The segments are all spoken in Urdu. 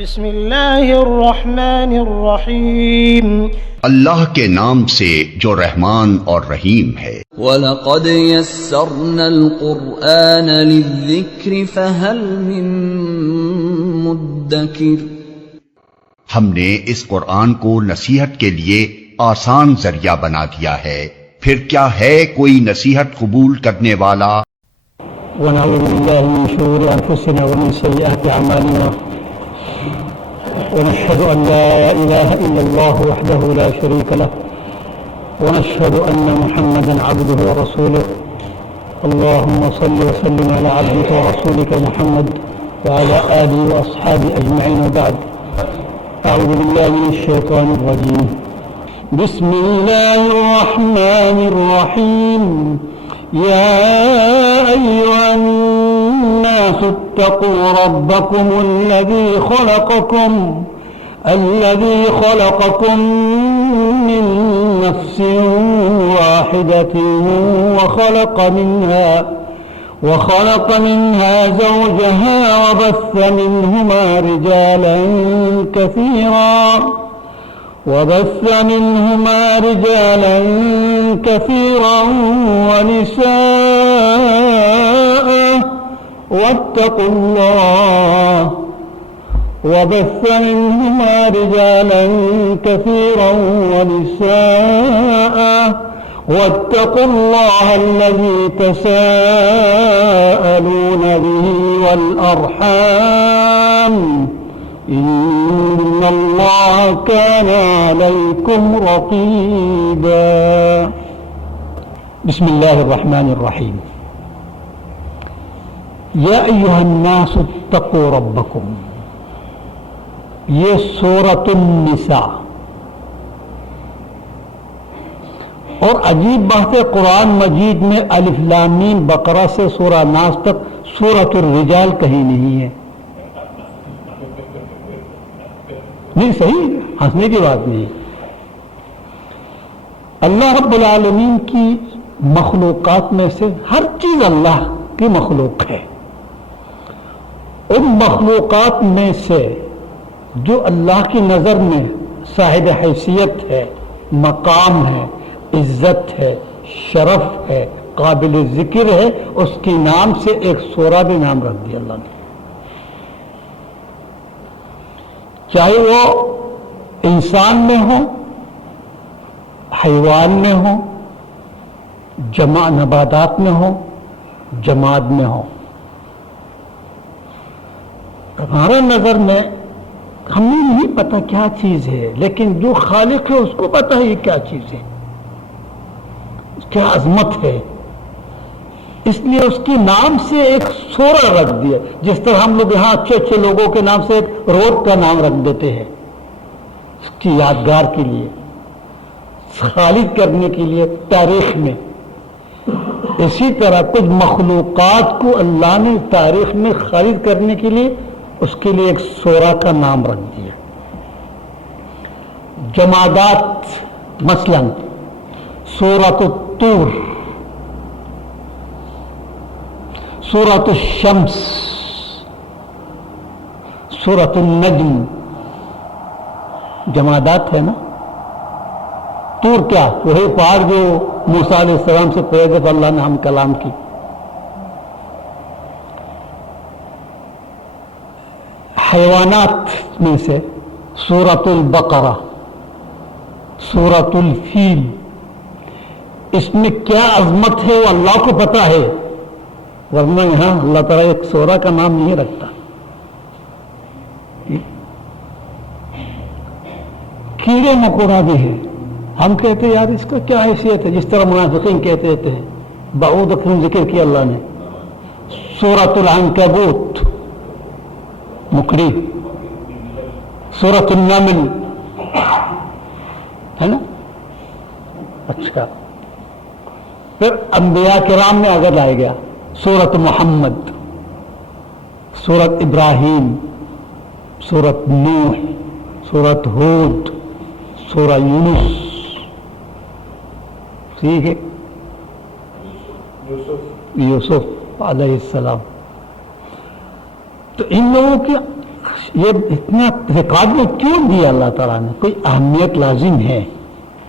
بسم اللہ الرحمن الرحیم، اللہ کے نام سے جو رحمان اور رحیم ہے۔ وَلَقَدْ يَسَّرْنَا الْقُرْآنَ لِلذِّكْرِ فَهَلْ مِن مُدَّكِرٍ۔ ہم نے اس قرآن کو نصیحت کے لیے آسان ذریعہ بنا دیا ہے، پھر کیا ہے کوئی نصیحت قبول کرنے والا؟ ونعوذ بالله من شرور أنفسنا ومن سيئات أعمالنا، ونشهد أن لا إله إلا الله وحده لا شريك له، ونشهد أن محمدا عبده ورسوله. اللهم صل وسلم على عبدك ورسولك محمد وعلى آله وأصحابه أجمعين، وبعد. أعوذ بالله من الشيطان الرجيم. بسم الله الرحمن الرحيم. يا أيها الناس اتقوا ربكم الذي خلقكم من نفس واحدة وخلق منها زوجها وبث منهما رجالا كثيرا ونساء، واتقوا الله وبث منهما رجالا كثيرا ونساء، واتقوا الله الذي تساءلون به والأرحام، إن الله كان عليكم رقيبا. بسم الله الرحمن الرحيم. یا ایھا الناس اتقوا ربکم، یہ سورۃ النساء. اور عجیب بات ہے، قرآن مجید میں الف لام میم بقرہ سے سورہ ناس تک سورۃ الرجال کہیں نہیں ہے. نہیں، صحیح، ہنسنے کی بات نہیں. اللہ رب العالمین کی مخلوقات میں سے ہر چیز اللہ کی مخلوق ہے. ان مخلوقات میں سے جو اللہ کی نظر میں صاحب حیثیت ہے، مقام ہے، عزت ہے، شرف ہے، قابل ذکر ہے، اس کی نام سے ایک سورہ بھی نام رکھ دیا اللہ نے. چاہے وہ انسان میں ہو، حیوان میں ہو، جمع نباتات میں ہو، جماد میں ہو. ہمارا نظر میں ہمیں نہیں پتا کیا چیز ہے، لیکن جو خالق ہے اس کو پتا ہے یہ کیا چیز ہے، کیا عظمت ہے. اس لیے اس کے نام سے ایک سورہ رکھ دیا. جس طرح ہم لوگ یہاں اچھے اچھے لوگوں کے نام سے ایک روڈ کا نام رکھ دیتے ہیں اس کی یادگار کے لیے، خالد کرنے کے لیے تاریخ میں. اسی طرح کچھ مخلوقات کو اللہ نے تاریخ میں خالد کرنے کے لیے اس کے لیے ایک سورہ کا نام رکھ دیا. جمادات مثلا سورۃ الطور، سورۃ الشمس، سورۃ النجم، جمادات ہے نا. طور کیا؟ وہی پہاڑ جو موسیٰ علیہ السلام سے کھویا گیا تو اللہ نے ہم کلام کی. حیوانات میں سے سورۃ البقرہ، سورۃ الفیل. اس میں کیا عظمت ہے وہ اللہ کو پتا ہے، ورنہ یہاں اللہ تعالیٰ ایک سورہ کا نام نہیں رکھتا. کیڑے مکوڑا بھی ہے، ہم کہتے ہیں یار اس کا کیا حیثیت ہے، جس طرح منافقین کہتے رہتے ہیں. بعود اکرم ذکر کیا اللہ نے. سورۃ العنکبوت مکڑی، سورۃ النمل ہے نا. اچھا، پھر انبیاء کرام میں اگر لائے گیا سورۃ محمد، سورۃ ابراہیم، سورۃ نوح، سورۃ ہود، سورہ یونس. ٹھیک ہے، یوسف علیہ السلام. تو ان لوگوں کی یہ اتنا ریکارڈ میں کیوں دیا اللہ تعالیٰ نے؟ کوئی اہمیت لازم ہے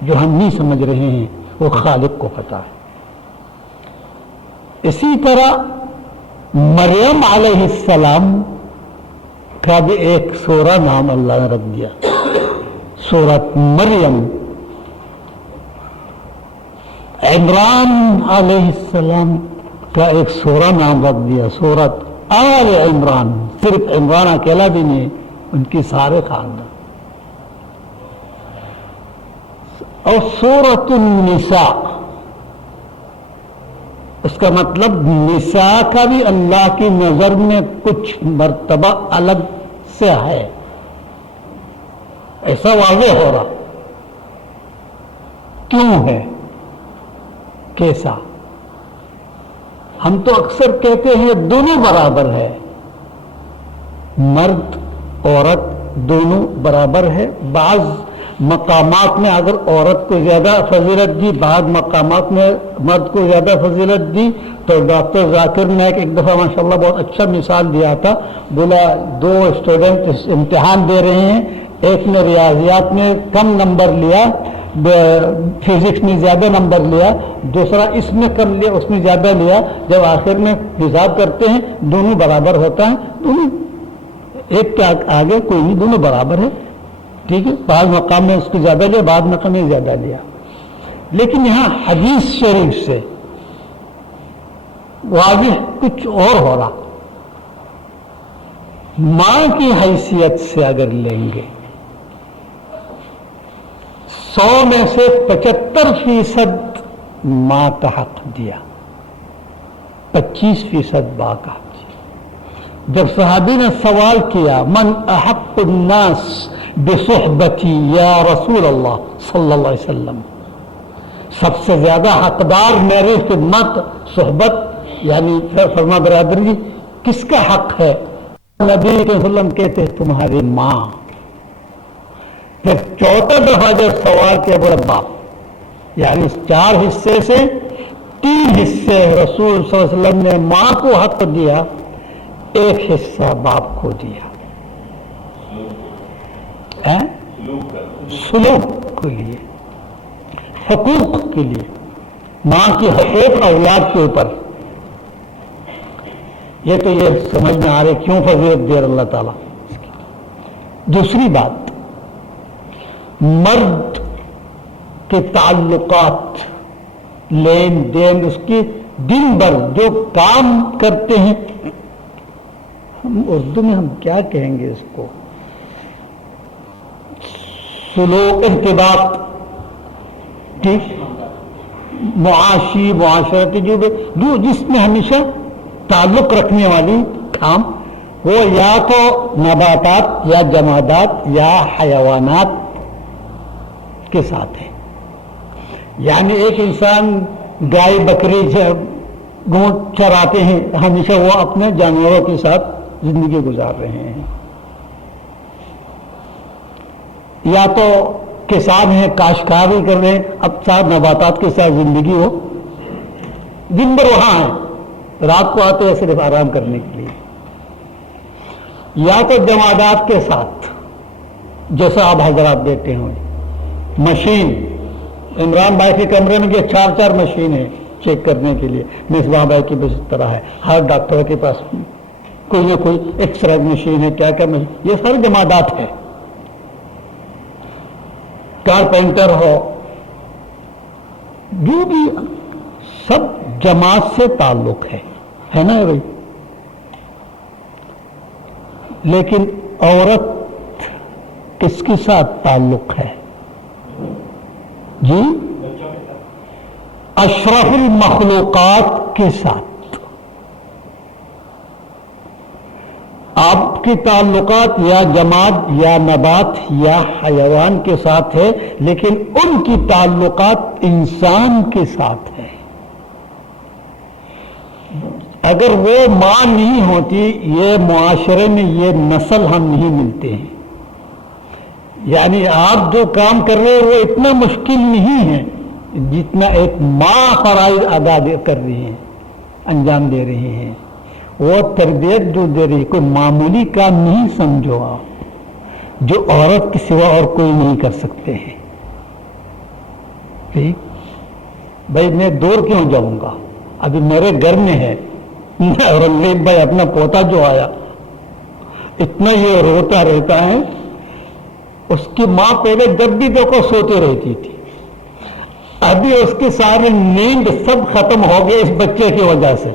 جو ہم نہیں سمجھ رہے ہیں، وہ خالق کو پتا ہے۔ اسی طرح مریم علیہ السلام کا بھی ایک سورہ نام اللہ نے رکھ دیا، سورۃ مریم۔ عمران علیہ السلام کا ایک سورہ نام رکھ دیا، سورۃ آل عمران۔ صرف عمران اکیلا بھی نہیں، ان کی سارے خاندان۔ اور سورۃ النساء، اس کا مطلب نساء کا بھی اللہ کی نظر میں کچھ مرتبہ الگ سے ہے، ایسا واضح ہو رہا۔ کیوں ہے؟ کیسا؟ ہم تو اکثر کہتے ہیں دونوں برابر ہے، مرد عورت دونوں برابر ہے۔ بعض مقامات میں اگر عورت کو زیادہ فضیلت دی، بعض مقامات میں مرد کو زیادہ فضیلت دی، تو ڈاکٹر ذاکر نے ایک دفعہ ماشاءاللہ بہت اچھا مثال دیا تھا۔ بولا دو اسٹوڈنٹ امتحان دے رہے ہیں، ایک نے ریاضیات میں کم نمبر لیا، فزکس میں زیادہ نمبر لیا، دوسرا اس میں کم لیا، اس میں زیادہ لیا۔ جب آخر میں حساب کرتے ہیں دونوں برابر ہوتا ہے، دونوں ایک کے آگے کوئی نہیں، دونوں برابر ہے، ٹھیک ہے۔ بعض مقام میں اس کو زیادہ لیا، بعض مقام میں زیادہ لیا، لیکن یہاں حدیث شریف سے واضح کچھ اور ہو رہا۔ ماں کی حیثیت سے اگر لیں گے، 100 میں سے 75% ماں کا حق دیا، 25% باپ کا حق دیا۔ جب صحابی نے سوال کیا من احق الناس بصحبتی یا رسول اللہ صلی اللہ علیہ وسلم، سب سے زیادہ حقدار میری خدمت صحبت یعنی فرما برادری کس کا حق ہے؟ نبی صلی اللہ علیہ وسلم کہتے ہیں تمہاری ماں۔ پھر چوتھا دفعہ جب سوال کیا بڑا باپ، یعنی اس 4 حصے سے 3 حصے رسول صلی اللہ علیہ وسلم نے ماں کو حق دیا، 1 حصہ باپ کو دیا، سلوک کے لیے، حقوق کے لیے، ماں کی حقوق اولاد کے اوپر۔ یہ تو یہ سمجھ میں آ رہے کیوں فضیلت دے اللہ تعالیٰ۔ دوسری بات، مرد کے تعلقات، لین دین، اس کی دن بھر جو کام کرتے ہیں، ہم اردو میں ہم کیا کہیں گے اس کو، سلوک، ارتباط، ٹھیک، معاشی معاشرتی جو جس میں ہمیشہ تعلق رکھنے والی کام، وہ یا تو نباتات یا جمادات یا حیوانات کے ساتھ ہے۔ یعنی ایک انسان گائے بکری گونٹ چراتے ہیں، ہمیشہ وہ اپنے جانوروں کے ساتھ زندگی گزار رہے ہیں۔ یا تو کسان ہیں، کاشتکاری کر رہے ہیں، اب ساتھ نباتات کے ساتھ زندگی ہو، دن بھر وہاں ہے، رات کو آتے ہیں صرف آرام کرنے کے لیے۔ یا تو جمادات کے ساتھ، جیسا آپ حضرات دیکھتے ہیں مشین، عمران بھائی کے کمرے میں یہ 4 مشین ہے چیک کرنے کے لیے، مصباح بھائی کی بھی اس طرح ہے، ہر ڈاکٹر کے پاس کوئی نہ کوئی ایکس رے مشین ہے، کیا کیا مشین، یہ سارے جمادات ہے۔ کارپینٹر ہو، جو بھی، سب جماعت سے تعلق ہے نا بھائی۔ لیکن عورت کس کے ساتھ تعلق ہے جی؟ اشرف المخلوقات کے ساتھ۔ آپ کی تعلقات یا جماد یا نبات یا حیوان کے ساتھ ہے، لیکن ان کی تعلقات انسان کے ساتھ ہے۔ اگر وہ ماں نہیں ہوتی، یہ معاشرے میں یہ نسل ہم نہیں ملتے ہیں۔ یعنی آپ جو کام کر رہے ہیں وہ اتنا مشکل نہیں ہے جتنا ایک ماں فرائض ادا کر رہی ہیں، انجام دے رہی ہیں۔ وہ تربیت جو دے رہی کوئی معمولی کام نہیں سمجھو آپ، جو عورت کے سوا اور کوئی نہیں کر سکتے ہیں. ٹھیک بھائی، میں دور کیوں جاؤں گا؟ ابھی میرے گھر میں ہے رنگیب بھائی اپنا پوتا جو آیا اتنا یہ روتا رہتا ہے. اس کی ماں پہلے جب بھی دیکھو سوتے رہتی تھی، ابھی اس کے سارے نیند سب ختم ہو گئے اس بچے کی وجہ سے،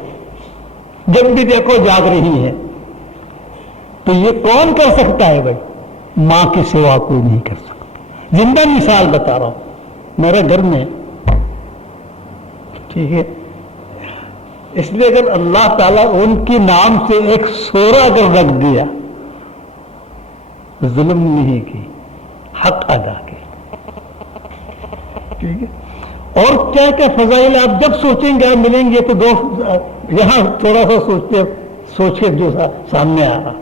جب بھی دیکھو جاگ رہی ہے. تو یہ کون کر سکتا ہے بھائی؟ ماں کے سوا کوئی نہیں کر سکتا. زندہ مثال بتا رہا ہوں میرے گھر میں. ٹھیک ہے، اس لیے اگر اللہ تعالیٰ ان کے نام سے ایک سورہ اگر رکھ دیا، ظلم نہیں کی، حق ادا کی. ٹھیک ہے، اور کیا کیا فضائل آپ جب سوچیں گے آپ ملیں گے تو دو یہاں تھوڑا سا سوچے جو سامنے آ رہا،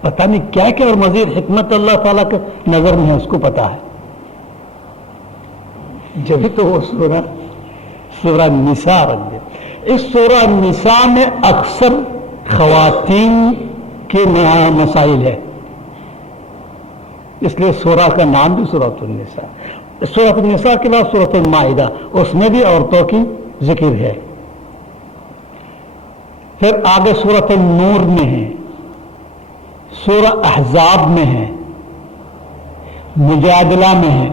پتہ نہیں کیا کیا اور مزید حکمت اللہ تعالیٰ کے نظر میں ہے، اس کو پتا ہے. جبھی تو وہ سورہ نساء رکھ دے. اس سورہ نساء میں اکثر خواتین کے مسائل ہے، اس لیے سورہ کا نام بھی سورۃ النساء. سورۃ النساء کے بعد سورۃ المائدہ، اس میں بھی عورتوں کی ذکر ہے. پھر آگے سورۃ النور میں ہے، سورہ احزاب میں ہے، مجادلہ میں ہے،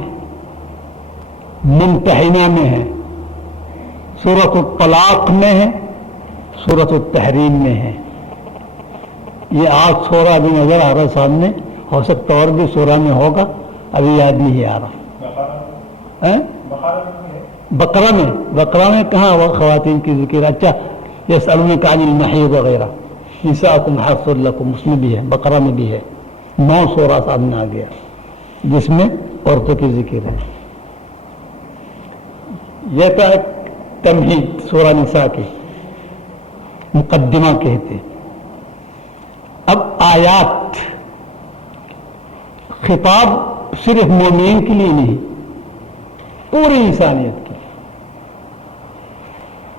ممتحنہ میں ہے، سورۃ الطلاق میں ہے، سورۃ التحریم میں ہے. یہ 8 سورہ ابھی نظر آ رہا ہے سامنے، ہو سکتا اور بھی سورہ میں ہوگا، ابھی یاد نہیں آ رہا. بقرہ میں کہاں وہ خواتین کی ذکر؟ اچھا، یسألونک عن المحیض وغیرہ، نساؤکم حرث لکم، اس میں بھی ہے، بقرہ میں بھی ہے. 9 سورہ سامنے آ گیا جس میں عورتوں کی ذکر ہے. یہ تو ایک تمہید سورہ نساء کی مقدمہ کہتے. اب آیات، خطاب صرف مومنین کے لیے نہیں، پوری انسانیت کی.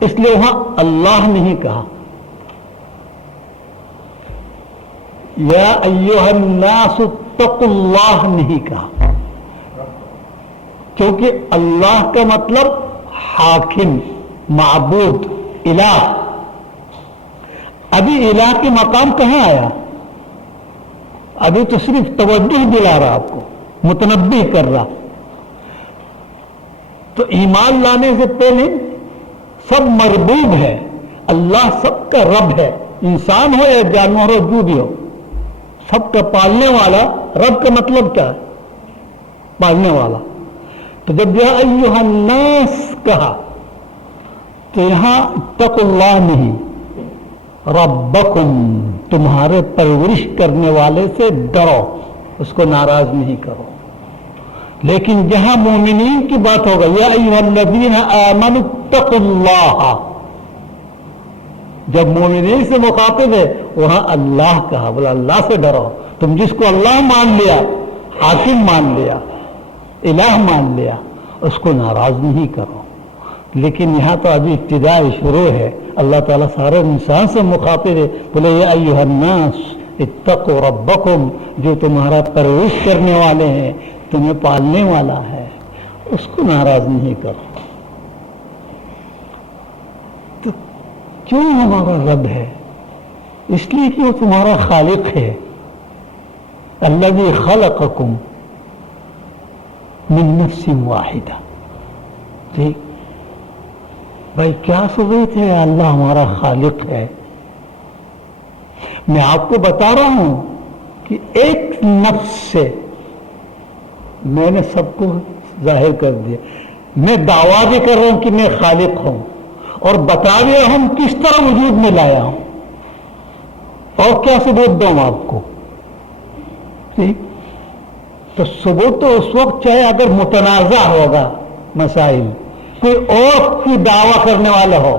اس لیے وہاں اللہ نہیں کہا، یا ایھا الناس اتقوا اللہ نہیں کہا، کیونکہ اللہ کا مطلب حاکم، معبود، الہ. ابھی الہ کے مقام کہاں آیا؟ ابھی تو صرف توجہ دلا رہا آپ کو، متنبہ کر رہا. تو ایمان لانے سے پہلے سب مربوب ہے، اللہ سب کا رب ہے، انسان ہو یا جانور ہو، جو بھی ہو، سب کا پالنے والا. رب کا مطلب کیا؟ پالنے والا. تو جب یا ایھا الناس کہا تو یہاں اتقوا اللہ نہیں، ربکم، تمہارے پرورش کرنے والے سے ڈرو، اس کو ناراض نہیں کرو. لیکن جہاں مومنین کی بات ہوگا، یا ایھا الذین آمنوا اتقوا اللہ، جب مومنین سے مخاطب ہے وہاں اللہ کہا، بولا اللہ سے ڈرو. تم جس کو اللہ مان لیا، حاکم مان لیا، الہ مان لیا، اس کو ناراض نہیں کرو. لیکن یہاں تو ابھی ابتدا شروع ہے، اللہ تعالیٰ سارے انسان سے مخاطب ہے، بولے یا ایھا الناس اتقوا ربکم، جو تمہارا پرورش کرنے والے ہیں، تمہیں پالنے والا ہے، اس کو ناراض نہیں کرو. تو کیوں ہمارا رب ہے؟ اس لیے کہ وہ تمہارا خالق ہے. الذی خلقکم من نفس واحدہ. ٹھیک بھائی، کیا ثبوت ہے اللہ ہمارا خالق ہے؟ میں آپ کو بتا رہا ہوں کہ ایک نفس سے میں نے سب کو ظاہر کر دیا. میں دعویٰ بھی کر رہا ہوں کہ میں خالق ہوں، اور بتا بھی رہا ہوں کس طرح وجود میں لایا ہوں. اور کیا ثبوت دوں آپ کو؟ ٹھیک، تو ثبوت تو اس وقت چاہے اگر متنازع ہوگا مسائل، کوئی اور کی دعویٰ کرنے والا ہو،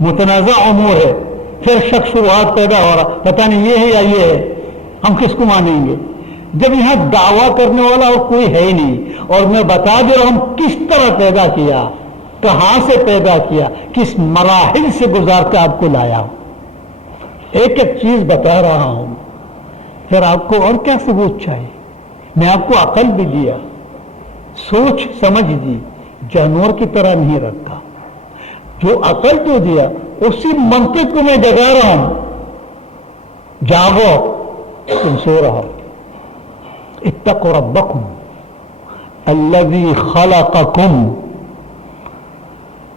متنازع امور ہے، پھر شک شبہات پیدا ہو رہا، پتہ نہیں یہ ہے یا یہ ہے، ہم کس کو مانیں گے؟ جب یہاں دعویٰ کرنے والا اور کوئی ہے ہی نہیں، اور میں بتا دے رہا ہوں کس طرح پیدا کیا، کہاں سے پیدا کیا، کس مراحل سے گزار کے آپ کو لایا ہوں. ایک ایک چیز بتا رہا ہوں، پھر آپ کو اور کیا ثبوت چاہیے؟ میں آپ کو عقل بھی دیا، سوچ سمجھ دی، جانور کی طرح نہیں رکھا. جو عقل تو دیا اسی منطق کو میں جگا رہا ہوں. جاگو، تم سو رہا ہو. اتقوا ربکم الذی خلقکم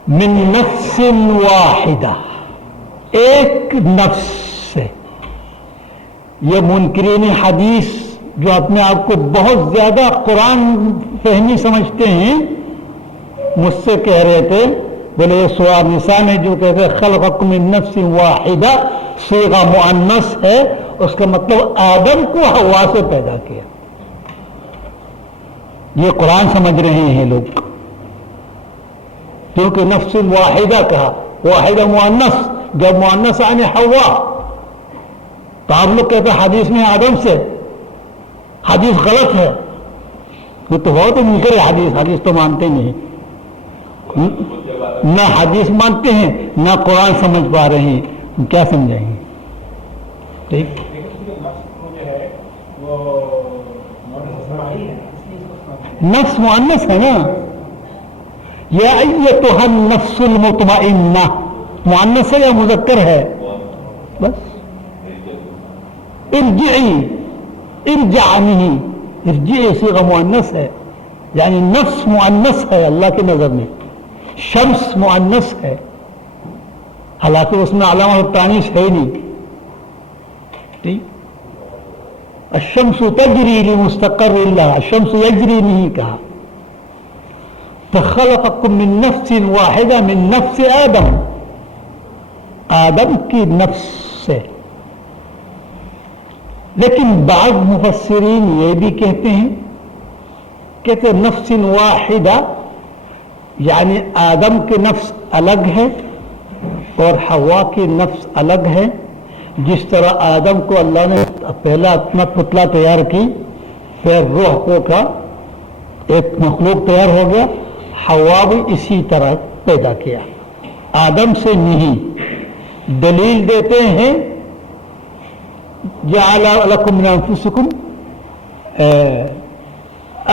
من نفس واحدہ، ایک نفس سے. یہ منکرین حدیث جو اپنے آپ کو بہت زیادہ قرآن فہمی سمجھتے ہیں، مجھ سے کہہ رہے تھے، بولے یہ سورہ نساء میں جو کہتے ہیں خلقکم من نفس واحدہ صیغہ مؤنث ہے، اس کا مطلب آدم کو حوا سے پیدا کیا. یہ قرآن سمجھ رہے ہیں لوگ، کیونکہ نفس واحدہ کہا، واحدہ مؤنث، جب مؤنث آنے حوا، تو آپ لوگ کہتے ہیں حدیث میں آدم سے. حدیث غلط ہے. یہ تو بہت منکر ہے حدیث، حدیث تو مانتے نہیں، نہ حدیث مانتے ہیں نہ قرآن سمجھ پا رہے ہیں. ہم کیا سمجھائیں گے؟ ٹھیک، نفس مؤنث ہے نا. یا ایتھا النفس المطمئنہ، مؤنث ہے یا مذکر ہے؟ بس. ارجعی، ارجع نہیں، ارجعی صیغہ مؤنث ہے، یعنی نفس مؤنث ہے اللہ کی نظر میں. شمس مؤنث ہے، حالانکہ اس میں علامہ التانیث ہے ہی نہیں. ٹھیک، الشمس تجری لمستقر لها، الشمس یجری نہیں کہا. فخلقکم من نفس واحدہ، من نفس آدم، آدم کی نفس سے. لیکن بعض مفسرین یہ بھی کہتے ہیں، کہتے نفس واحدہ یعنی آدم کی نفس الگ ہے اور حوا کی نفس الگ ہے. جس طرح آدم کو اللہ نے پہلا اپنا پتلا تیار کی، پھر روح کو کا ایک مخلوق تیار ہو گیا، حوا بھی اسی طرح پیدا کیا، آدم سے نہیں. دلیل دیتے ہیں جعل لکم من انفسکم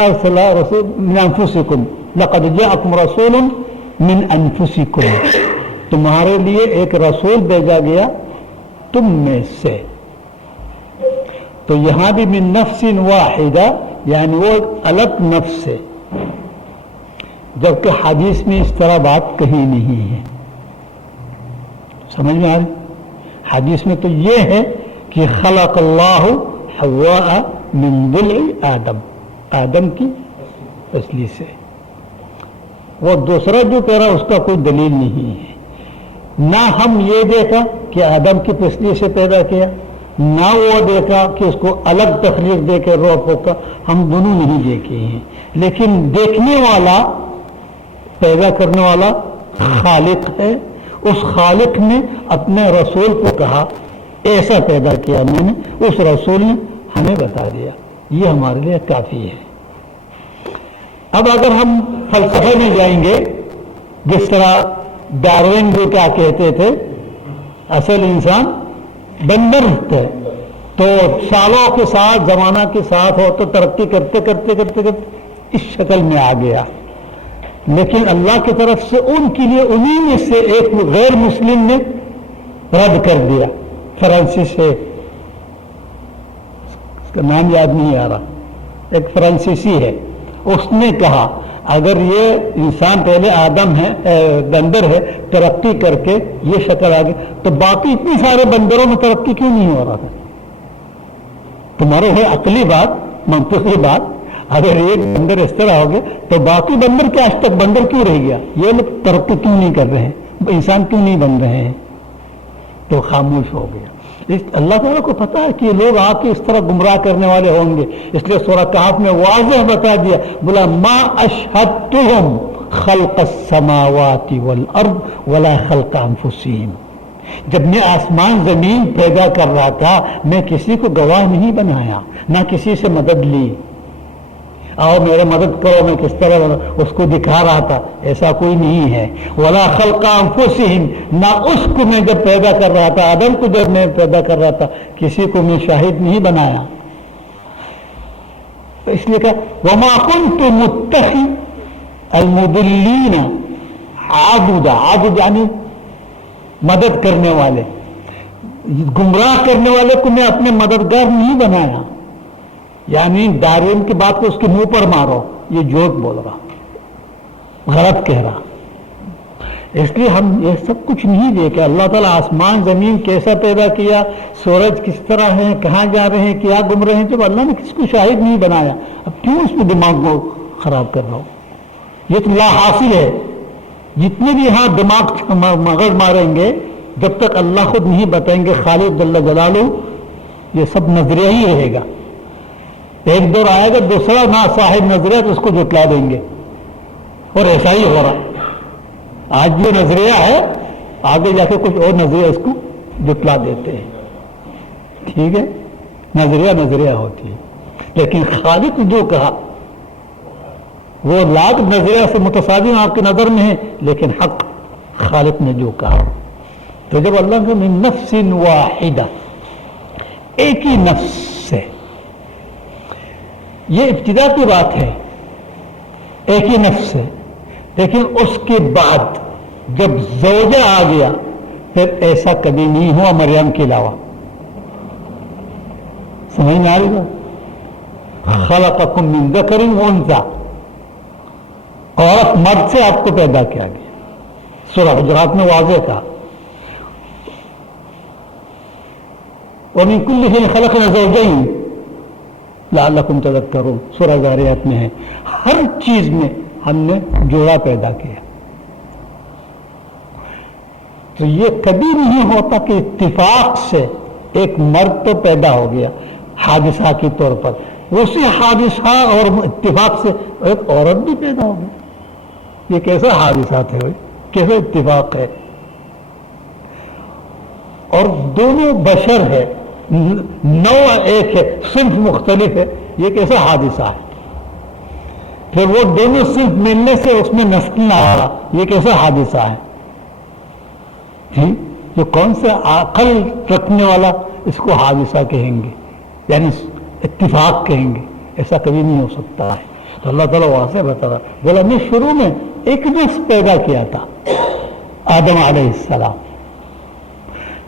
ارسل رسول من انفسکم لقد جاءکم رسول من انفسکم، تمہارے لیے ایک رسول بھیجا گیا تم میں سے. تو یہاں بھی من نفس واحدہ یعنی وہ الگ نفس سے، جبکہ حدیث میں اس طرح بات کہی نہیں ہے. سمجھ میں آ رہی؟ حدیث میں تو یہ ہے کہ خلق اللہ حواء من ضلع آدم، آدم کی پسلی سے. وہ دوسرا جو کہہ رہا اس کا کوئی دلیل نہیں ہے. نہ ہم یہ دیکھا کہ آدم کی پسلی سے پیدا کیا، نہ وہ دیکھا کہ اس کو الگ تخلیق دے کے روح پھونکا، ہم دونوں نہیں دیکھے ہیں. لیکن دیکھنے والا، پیدا کرنے والا خالق ہے. اس خالق نے اپنے رسول کو کہا ایسا پیدا کیا میں نے، اس رسول نے ہمیں بتا دیا، یہ ہمارے لیے کافی ہے. اب اگر ہم فلسفے میں جائیں گے، جس طرح ڈارون جو کیا کہتے تھے اصل انسان بندر تھے، تو سالوں کے ساتھ، زمانہ کے ساتھ ہو تو ترقی کرتے کرتے کرتے کرتے اس شکل میں آ گیا. لیکن اللہ کی طرف سے ان کے لیے انہی میں سے ایک غیر مسلم نے رد کر دیا. فرانسیس ہے، اس کا نام یاد نہیں آ رہا، ایک فرانسیسی ہے. اس نے کہا اگر یہ انسان پہلے آدم ہے، بندر ہے، ترقی کر کے یہ شکل آ گئی، تو باقی اتنے سارے بندروں میں ترقی کیوں نہیں ہو رہا تھا؟ تمہارے ہے عقلی بات، منطقی بات. اگر ایک بندر اس طرح ہو گیا تو باقی بندر کیا آج تک بندر کیوں رہ گیا؟ یہ لوگ ترقی کیوں نہیں کر رہے ہیں؟ انسان کیوں نہیں بن رہے ہیں؟ تو خاموش ہو گیا. اللہ تعالیٰ کو پتا ہے کہ لوگ آ کے اس طرح گمراہ کرنے والے ہوں گے، اس لیے سورہ کہف میں واضح بتا دیا، بولا ما اشہدتہم خلق السماوات والارض ولا خلق انفسہم. جب میں آسمان زمین پیدا کر رہا تھا، میں کسی کو گواہ نہیں بنایا، نہ کسی سے مدد لی. آؤ میرے مدد کرو، میں کس طرح اس کو دکھا رہا تھا، ایسا کوئی نہیں ہے. ولا خلق انفسہم، نہ اس کو میں جب پیدا کر رہا تھا، آدم کو جب میں پیدا کر رہا تھا، کسی کو میں شاہد نہیں بنایا. اس لیے کہ وما كنت متخذ المضلین عضدا، عضد یعنی مدد کرنے والے، گمراہ کرنے والے کو میں اپنے مددگار نہیں بنایا. یعنی ڈارون کی بات کو اس کے منہ پر مارو، یہ جھوٹ بول رہا، غلط کہہ رہا. اس لیے ہم یہ سب کچھ نہیں دیکھے. اللہ تعالیٰ آسمان زمین کیسا پیدا کیا، سورج کس طرح ہے، کہاں جا رہے ہیں، کیا گم رہے ہیں، جب اللہ نے کس کو شاہد نہیں بنایا، اب کیوں اس میں دماغ کو خراب کر رہا ہو؟ یہ تو لا حاصل ہے. جتنے بھی یہاں دماغ مغز ماریں گے، جب تک اللہ خود نہیں بتائیں گے خالق جل جلالہ، یہ سب نظریہ ہی رہے گا. ایک دور آئے گا دوسرا نہ صاحب نظریہ تو اس کو جٹلا دیں گے، اور ایسا ہی ہو رہا. آج جو نظریہ ہے آگے جا کے کچھ اور نظریہ اس کو جٹلا دیتے ہیں. ٹھیک ہے، نظریہ نظریہ ہوتی ہے، لیکن خالق جو کہا وہ لاکھ نظریہ سے متصادم آپ کی نظر میں ہے، لیکن حق خالق نے جو کہا. تو جب اللہ نے من نفس واحدہ، ایک ہی نفس سے، یہ ابتدا کی بات ہے، ایک ہی نفس سے، لیکن اس کے بعد جب زوجہ آ گیا پھر ایسا کبھی نہیں ہوا مریم کے علاوہ. سمجھ میں آ رہی بات؟ خلقکم من ذکر وانثی، عورت مرد سے آپ کو پیدا کیا گیا. سورہ حجرات میں واضح تھا وَمِن كُلِّ شَيْءٍ خَلَقْنَا زَوْجَيْنِ لَعَلَّكُمْ تَذَكَّرُونَ، سورہ ذاریات میں ہے. ہر چیز میں ہم نے جوڑا پیدا کیا. تو یہ کبھی نہیں ہوتا کہ اتفاق سے ایک مرد تو پیدا ہو گیا حادثہ کے طور پر، اسی حادثہ اور اتفاق سے ایک عورت بھی پیدا ہو گئی. یہ کیسا حادثات ہے، کیسا اتفاق ہے؟ اور دونوں بشر ہے، نوع ایک ہے، صنف مختلف ہے. یہ کیسا حادثہ ہے؟ پھر وہ دونوں صنف ملنے سے اس میں نسل آ رہا، یہ کیسا حادثہ ہے؟ جو کون سے عقل رکھنے والا اس کو حادثہ کہیں گے، یعنی اتفاق کہیں گے؟ ایسا کبھی نہیں ہو سکتا ہے. تو اللہ تعالیٰ واضح بتا رہا، بولا میں شروع میں ایک نفس پیدا کیا تھا، آدم علیہ السلام،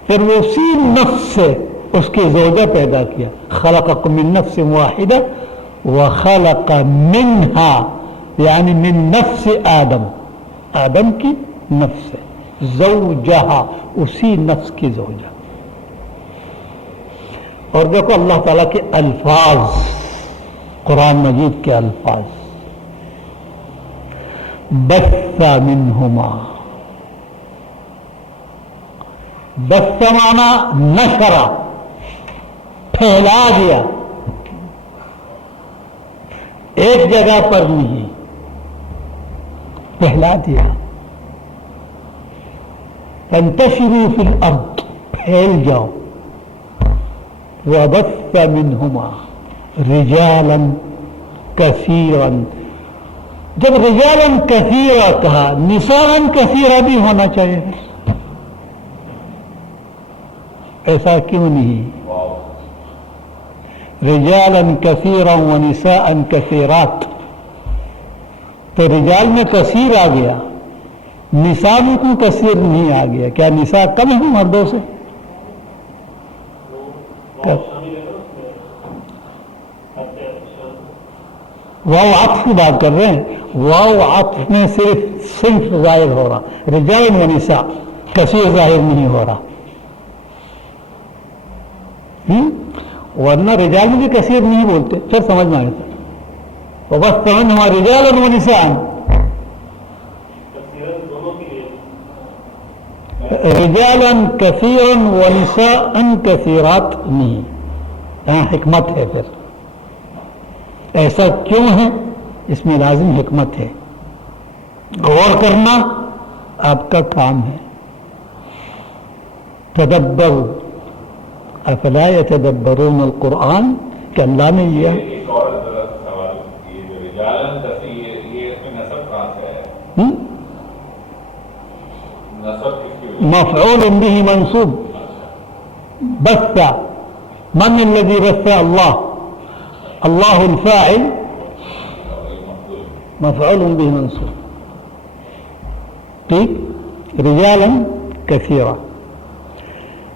پھر وہ اسی نفس سے اس کی زوجہ پیدا کیا. خلقکم من نفس واحدہ وخلق منها، یعنی من نفس آدم، آدم کی نفس سے، زوجہا، اسی نفس کی زوجہ. اور دیکھو اللہ تعالیٰ کے الفاظ، قرآن مجید کے الفاظ، بث منہما، بث معنی نشرا، پھیلا دیا، ایک جگہ پر نہیں، پھیلا دیا. فانتشروا فی الارض، پھیل جاؤ. وبث منہما رجالا کثیرا، جب رجالا کثیرا کہا، نساء کثیرا بھی ہونا چاہیے، ایسا کیوں نہیں؟ رجالا کثیرا ونساء کثیرات، تو رجال میں کثیر آ گیا، نساء میں کیوں کثیر نہیں آ گیا؟ کیا نساء کم ہیں مردوں سے؟ واو عطف کی بات کر رہے ہیں، واو عطف میں صرف صنف ظاہر ہو رہا، رجال و نساء، کثیر ظاہر نہیں ہو رہا. ورنہ رجال میں بھی کثیر نہیں بولتے، پھر سمجھ میں آئے تھا. وبث منہما رجالا ونساء، رجالا کثیرا ونساء کثیرات نہیں. یہاں حکمت ہے. پھر ایسا کیوں ہے؟ اس میں لازم حکمت ہے، غور کرنا آپ کا کام ہے. تدبر، افلا یتدبرون القرآن، کہ اللہ نے یہ مفعول به منصوب بث من الذي بث الله الله الفاعل مفعول به منصوب ٹھیک رجالا کثیرا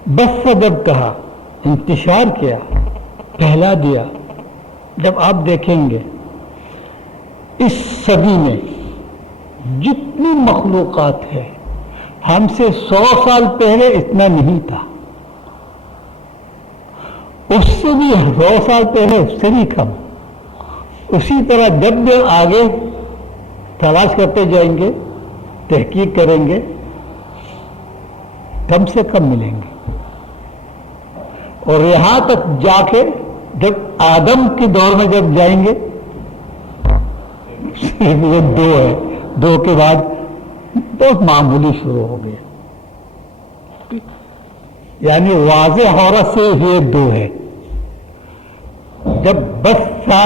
بث جب کہا انتشار کیا پھیلا دیا جب آپ دیکھیں گے اس صدی میں جتنی مخلوقات ہے ہم سے 100 سال پہلے اتنا نہیں تھا اس سے بھی 100 سال پہلے اس سے بھی کم اسی طرح جب بھی آگے تلاش کرتے جائیں گے تحقیق کریں گے کم سے کم ملیں گے اور یہاں تک جا کے جب آدم کے دور میں جب جائیں گے صرف وہ 2 ہے 2 کے بعد بہت معمولی شروع ہو گیا یعنی واضح عورت سے یہ 2 ہے جب بس سا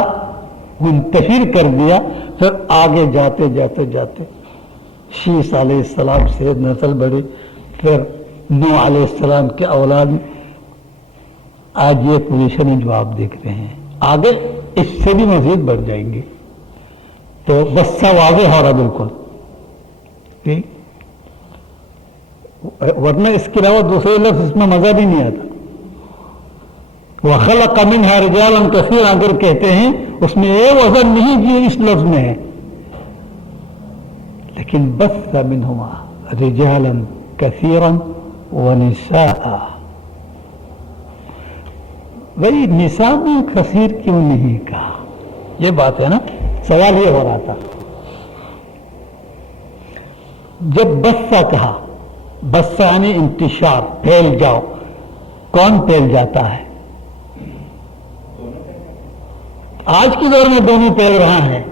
منتشر کر دیا پھر آگے جاتے جاتے جاتے شیس علیہ السلام سے نسل بڑھی پھر نوح علیہ السلام کے اولاد آج یہ پوزیشن ہے جو آپ دیکھ رہے ہیں آگے اس سے بھی مزید بڑھ جائیں گے تو بس سا واضح ہو رہا بالکل ٹھیک ورنہ اس کے علاوہ دوسرے لفظ اس میں مزہ بھی نہیں آتا وَخَلَقَ مِنْهَا رِجَالًا كَثِيرًا اگر کہتے ہیں اس میں یہ وزن نہیں جو اس لفظ میں ہے لیکن بَثَّ مِنْهُمَا رِجَالًا كَثِيرًا وَنِسَاءً بھئی نساء میں کثیر کیوں نہیں کہا یہ بات ہے نا سوال یہ ہو رہا تھا جب بسا کہا بسا یعنی انتشار پھیل جاؤ کون پھیل جاتا ہے آج کے دور میں دونوں پھیل رہا ہے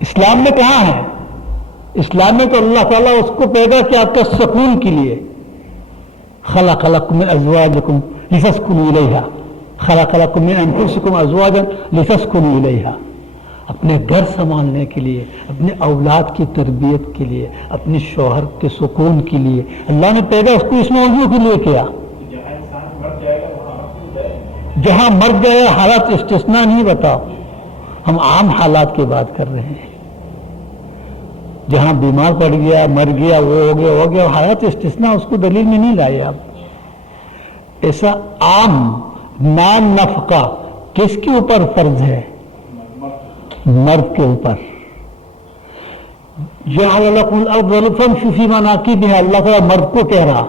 اسلام میں کہاں ہے اسلام میں تو اللہ تعالیٰ اس کو پیدا کیا آپ کا سکون کے لیے خلق لكم من ازواجكم لتسكنوا اليها خلق لكم من انفسكم ازواجا لتسكنوا اليها اپنے گھر سنبھالنے کے لیے اپنے اولاد کی تربیت کے لیے اپنے شوہر کے سکون کے لیے اللہ نے پیدا اس کو اس موضوع کے لیے کیا جہاں مر جائے حالات استثناء نہیں بتاؤ ہم عام حالات کی بات کر رہے ہیں جہاں بیمار پڑ گیا مر گیا وہ ہو گیا حالات استثناء اس کو دلیل میں نہیں لائے آپ ایسا عام نان نفقہ کس کے اوپر فرض ہے مرد کے اوپر جعل لكم الارض فامشوا في مناكبها اللہ تعالیٰ مرد کو کہہ رہا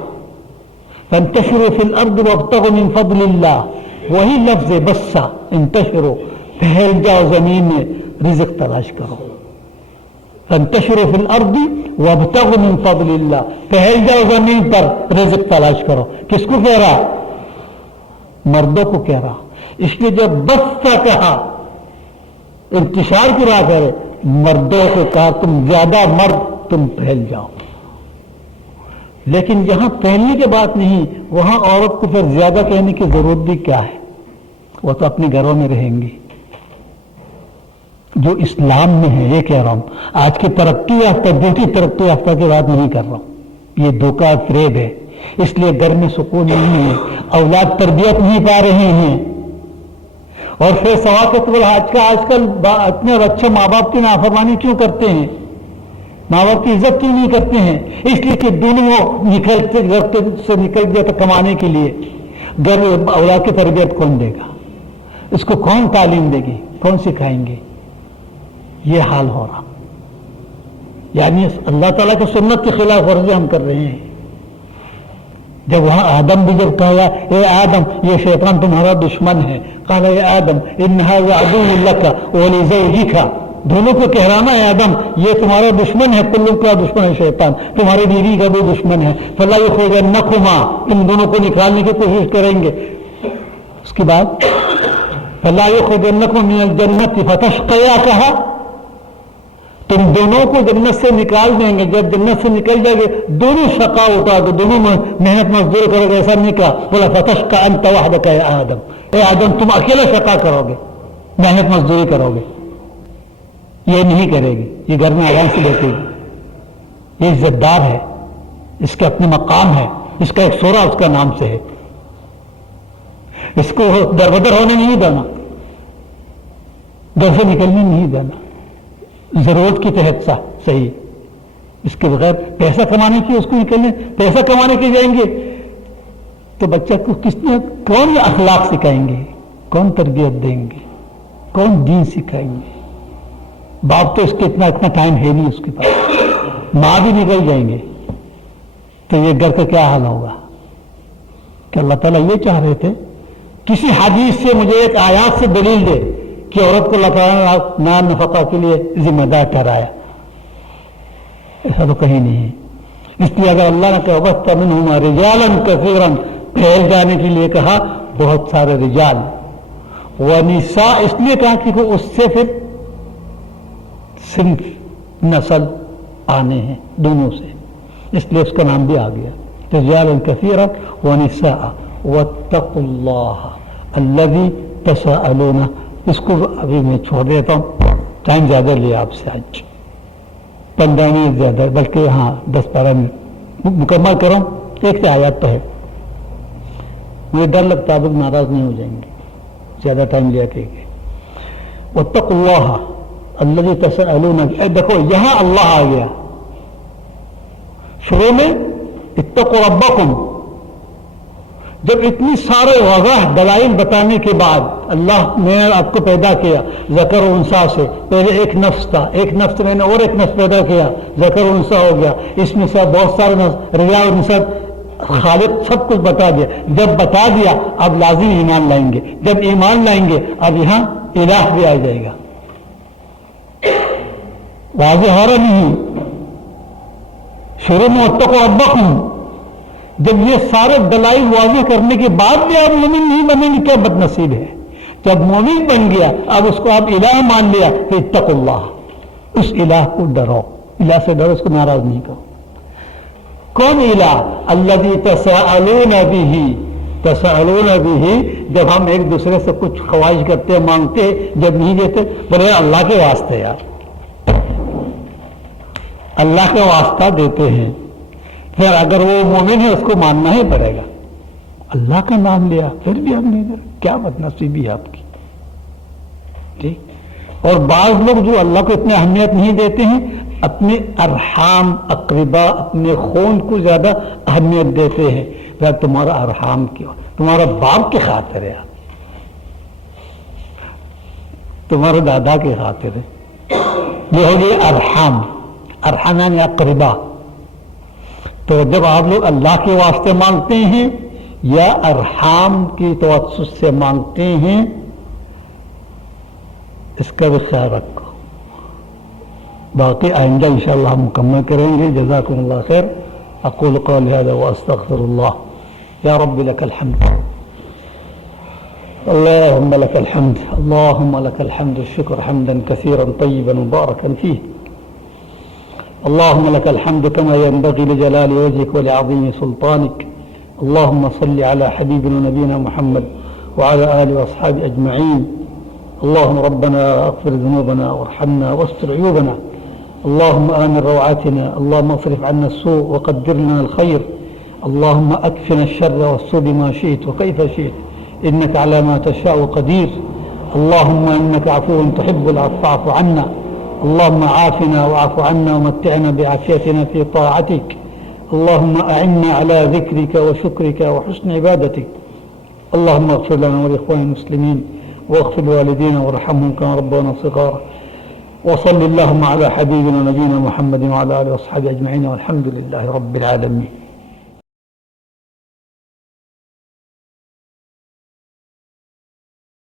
فانتشروا في الارض وابتغوا من فضل اللہ وہی لفظ بسا انتشروا پھیل جاؤ زمین میں رزق تلاش کرو فانتشروا في الارض وابتغوا من فضل اللہ پھیل جاؤ زمین پر رزق تلاش کرو کس کو کہہ رہا مردوں کو کہہ رہا اس لیے جب بسا کہا انتشار کی راہ کرے مردوں کو کہا تم زیادہ مرد تم پھیل جاؤ لیکن جہاں پھیلنے کی بات نہیں وہاں عورت کو پھر زیادہ کہنے کی ضرورت بھی کیا ہے وہ تو اپنے گھروں میں رہیں گی جو اسلام میں ہے یہ کہہ رہا ہوں آج کی ترقی یافتہ دوسری ترقی یافتہ کی بات نہیں کر رہا ہوں یہ دھوکہ فریب ہے اس لیے گھر میں سکون نہیں ہے اولاد تربیت نہیں پا رہے ہیں اور پھر سوال آج کل اتنے بچے ماں باپ کی نافرمانی کیوں کرتے ہیں ماں باپ کی عزت کیوں نہیں کرتے ہیں اس لیے کہ دونوں نکلتے گھر سے نکل گیا تو کمانے کے لیے گھر اولاد کی تربیت کون دے گا اس کو کون تعلیم دے گی کون سکھائیں گے یہ حال ہو رہا یعنی اللہ تعالیٰ کی سنت کے خلاف ورزی ہم کر رہے ہیں جب وہاں آدم بھی جب کہا اے آدم یہ شیطان تمہارا دشمن ہے قال اے آدم ان هذا عدو لك ولزوجك دونوں کو کہرانا ہے آدم یہ تمہارا دشمن ہے کلوں کا دشمن ہے شیطان تمہاری بیوی کا بھی دشمن ہے فلا یخرجنکما تم دونوں کو نکالنے کی کوشش کریں گے اس کے بعد فلا یخرجنکما من الجنت فتشقیا کہا تم دونوں کو جنت سے نکال دیں گے جب جنت سے نکل جائے گے دونوں شقا اٹھا دو دونوں محنت مزدور کرو گے ایسا نہیں کہا بولا فتشقا انت وحدک اے آدم اے آدم تم اکیلا شقا کرو گے محنت مزدوری کرو گے یہ نہیں کرے گی یہ گھر میں آرام سے بیٹھے گی یہ عزت دار ہے، اس کا اپنا مقام ہے، اس کا ایک سورہ اس کا نام سے ہے، اس کو دربدر ہونے نہیں دینا، گھر سے نکلنے نہیں دینا، ضرورت کے تحت صحیح، اس کے بغیر پیسہ کمانے کی اس کو نکلنے، پیسہ کمانے کے جائیں گے تو بچہ کو کون اخلاق سکھائیں گے، کون تربیت دیں گے، کون دین سکھائیں گے؟ باپ تو اس کے اتنا ٹائم ہے نہیں اس کے پاس، ماں بھی نکل جائیں گے تو یہ گھر کا کیا حال ہوگا؟ کہ اللہ تعالیٰ یہ چاہ رہے تھے کسی حدیث سے مجھے ایک آیات سے دلیل دے کہ عورت کو اللہ تعالیٰ نے نان نفقہ کے لیے ذمہ دار ٹھہرایا، ایسا تو کہیں نہیں ہے۔ اس لیے اگر اللہ نے کہا وَبَثَّ مِنْهُمَا رِجَالًا كَثِيرًا پھیل جانے کے لیے کہا بہت سارے رجال، وَنِسَاء اس لیے کہا کہ اس سے پھر صنف نسل آنے ہیں دونوں سے، اس لیے اس کا نام بھی آ گیا رجالا كثيرا ونساء واتقوا الله الذي تساءلون۔ اس کو ابھی میں چھوڑ دیتا ہوں، ٹائم زیادہ لیا آپ سے آج، 15 منٹ زیادہ، بلکہ ہاں 10-12 منٹ مکمل کروں، ایک سے آیات تو ہے، مجھے ڈر لگتا ہے ناراض نہیں ہو جائیں گے زیادہ ٹائم لیا کہ واتقوا الله الذي تساءلون۔ دیکھو یہاں اللہ آ گیا شروع میں، اتقوا ربکم، جب اتنی سارے واضح دلائل بتانے کے بعد اللہ نے آپ کو پیدا کیا ذکر و انثى سے، پہلے ایک نفس تھا، ایک نفس میں نے اور ایک نفس پیدا کیا، ذکر و انثى ہو گیا، اس میں سے بہت سارے رجال و نساء، خالق سب کچھ بتا دیا، جب بتا دیا اب لازم ایمان لائیں گے، جب ایمان لائیں گے اب یہاں الہ بھی آ جائے گا، واضح ہو رہا نہیں؟ شروع میں اتقوا ربکم، جب یہ سارے دلائل واضح کرنے کے بعد بھی آپ مومن نہیں بنیں گے کیا بد نصیب ہے۔ جب مومن بن گیا اب اس کو آپ الہ مان لیا تو اتقوا اللہ، اس الہ کو ڈرو، الہ سے ڈرو، اس کو ناراض نہیں کرو۔ کون الہ؟ الذی تساءلون بہ، تساءلون بہ، جب ہم ایک دوسرے سے کچھ خواہش کرتے مانگتے جب نہیں دیتے، بولے اللہ کے واسطے یار، اللہ کا واسطہ دیتے ہیں، پھر اگر وہ مومن ہے اس کو ماننا ہی پڑے گا۔ اللہ کا نام لیا پھر بھی ہم نہیں دے رہے، کیا بدنصیبی ہے آپ کی، ٹھیک۔ اور بعض لوگ جو اللہ کو اتنی اہمیت نہیں دیتے ہیں، اپنے ارحام اقربا، اپنے خون کو زیادہ اہمیت دیتے ہیں، پھر تمہارا ارحام کیوں، تمہارا باپ کی خاطر ہے، تمہارے دادا کی خاطر ہے، یہ ہو گئی ارحام، ارحام یعنی اقربا۔ تو جب آپ لوگ اللہ کے واسطے مانگتے ہیں یا ارحام کی توسط سے مانگتے ہیں، اس کا بھی خیال رکھو۔ باقی آئندہ انشاءاللہ ہم مکمل کریں گے۔ جزاکم اللہ خیر۔ اقول قولی ھذا واستغفر اللہ۔ یا رب لک الحمد، اللهم لك الحمد، اللهم لك الحمد الشكر حمدا كثيرا طيبا مباركا فيه، اللهم لك الحمد كما ينبغي لجلال وجهك ولعظيم سلطانك، اللهم صل على حبيبنا ونبينا محمد وعلى آله وأصحابه أجمعين، اللهم ربنا اغفر ذنوبنا وارحمنا واستر عيوبنا، اللهم آمن روعاتنا، اللهم اصرف عنا السوء وقدر لنا الخير، اللهم أكفنا الشر والسوء بما شئت وكيف شئت، إنك على ما تشاء قدير، اللهم إنك عفو تحب العفو فاعف عنا، اللهم عافنا واعف عنا ومتعنا بعافيتنا في طاعتك، اللهم أعنا على ذكرك وشكرك وحسن عبادتك، اللهم اغفر لنا ولإخوان المسلمين واغفر لوالدينا وارحمهم كما ربونا صغارا، وصل اللهم على حبيبنا ونبينا محمد وعلى آله وأصحابه أجمعين، والحمد لله رب العالمين.